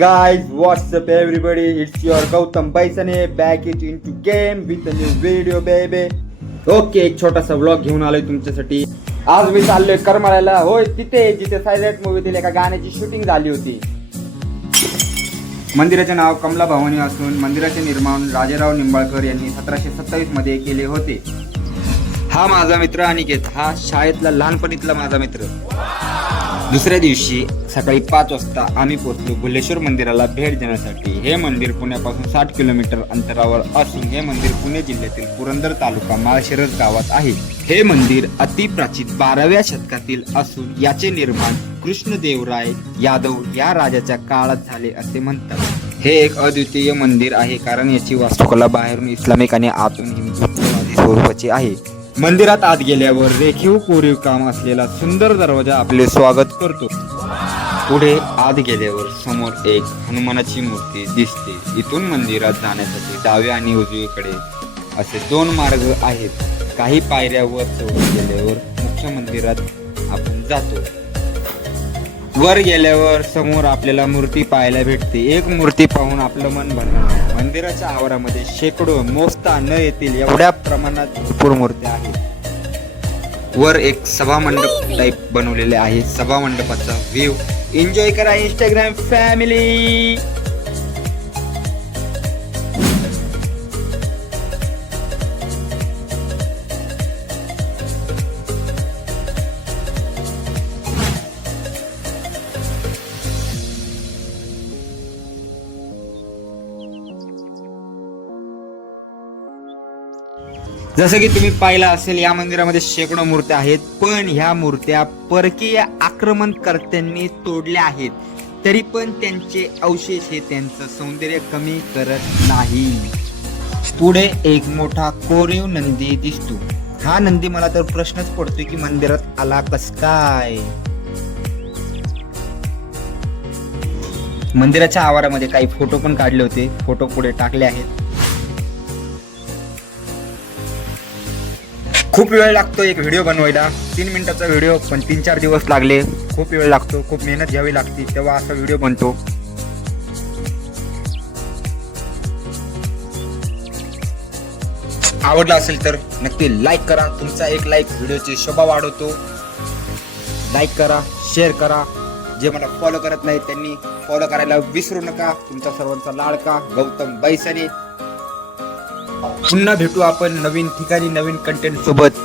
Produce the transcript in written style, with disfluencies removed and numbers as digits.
Guys, what's up everybody? It's your Gautam Baisane back it into game with a new video baby. Okay, एक छोटासा vlog घेऊन आलोय तुमच्यासाठी. आज मी चाललोय करमाळ्याला. होय, तिथे जिथे सायलेंट मूवीतील एका गाण्याची शूटिंग झाली होती. मंदिराचे नाव कमला भवानी असून मंदिराचे निर्माण राजेराव निंबाळकर यांनी 1727 मध्ये केले होते. हा माझा मित्र अनिकेत, हा शाळेतला लहानपणीतला माझा मित्र. दुसऱ्या दिवशी सकाळी 5 वाजता आम्ही पोहोचलो भुलेश्वर मंदिराला भेट देण्यासाठी. हे मंदिर पुण्यापासून 60 किलोमीटर अंतरावर असून हे मंदिर पुणे जिल्ह्यातील पुरंदर तालुका माळशिरस गावात आहे. हे मंदिर अतिप्राचीन 12व्या शतकातील असून याचे निर्माण कृष्णदेवराय यादव या राजाच्या काळात झाले असे म्हणतात. हे एक अद्वितीय मंदिर आहे कारण याची वास्तुकला बाहेरून इस्लामिक आणि आतून हिंदुत्ववादी स्वरूपाची आहे. मंदिरात आत गेल्यावर रेखीव कोरीव काम असलेला सुंदर दरवाजा आपले स्वागत करतो. पुढे आत गेल्यावर समोर एक हनुमानाची मूर्ती दिसते. इथून मंदिरात जाण्यासाठी डावे आणि उजवीकडे असे 2 मार्ग आहेत. काही पायऱ्या वर चढून गेल्यावर मुख्य मंदिरात आपण जातो. वर गेल्यावर समोर आपल्याला मूर्ती पाहायला भेटते. एक मूर्ती पाहून आपलं मन भरणार. मंदिराच्या आवारामध्ये शेकडो मोजता न येतील एवढ्या प्रमाणात भरपूर मूर्त्या आहेत. वर एक सभा मंडप टाईप बनवलेले आहे. सभा मंडपाचा व्ह्यू एन्जॉय करा इंस्टाग्राम फॅमिली. जसं की तुम्ही पाहिलं असेल या मंदिरामध्ये शेकडो मूर्त्या आहेत, पण ह्या मूर्त्या परकीय आक्रमणकर्त्यांनी तोडल्या आहेत. तरी पण त्यांचे अवशेष हे त्यांचं सौंदर्य कमी करत नाही. पुढे एक मोठा कोरीव नंदी दिसतो. हा नंदी मला तर प्रश्नच पडतोय की मंदिरात आला कस काय. मंदिराच्या आवारामध्ये काही फोटो पण काढले होते. फोटो पुढे टाकले आहेत. खूप वेळ लागतो एक व्हिडिओ बनवायला. 3 मिनिटाचा व्हिडिओ पण 3-4 दिवस लागले. खूप वेळ लागतो, खूप मेहनत घ्यावी लागते तेव्हा असा व्हिडिओ बनतो. आवडला असेल तर नक्की लाईक करा. तुमचा एक लाईक व्हिडिओची शोभा वाढवतो. लाईक करा, शेअर करा. जे मला फॉलो करत नाही त्यांनी फॉलो करायला विसरू नका. तुमचा सर्वांचा लाडका गौतम बैसने. पुन्हा भेटू आपण नवीन ठिकाणी नवीन कंटेंट सोबत.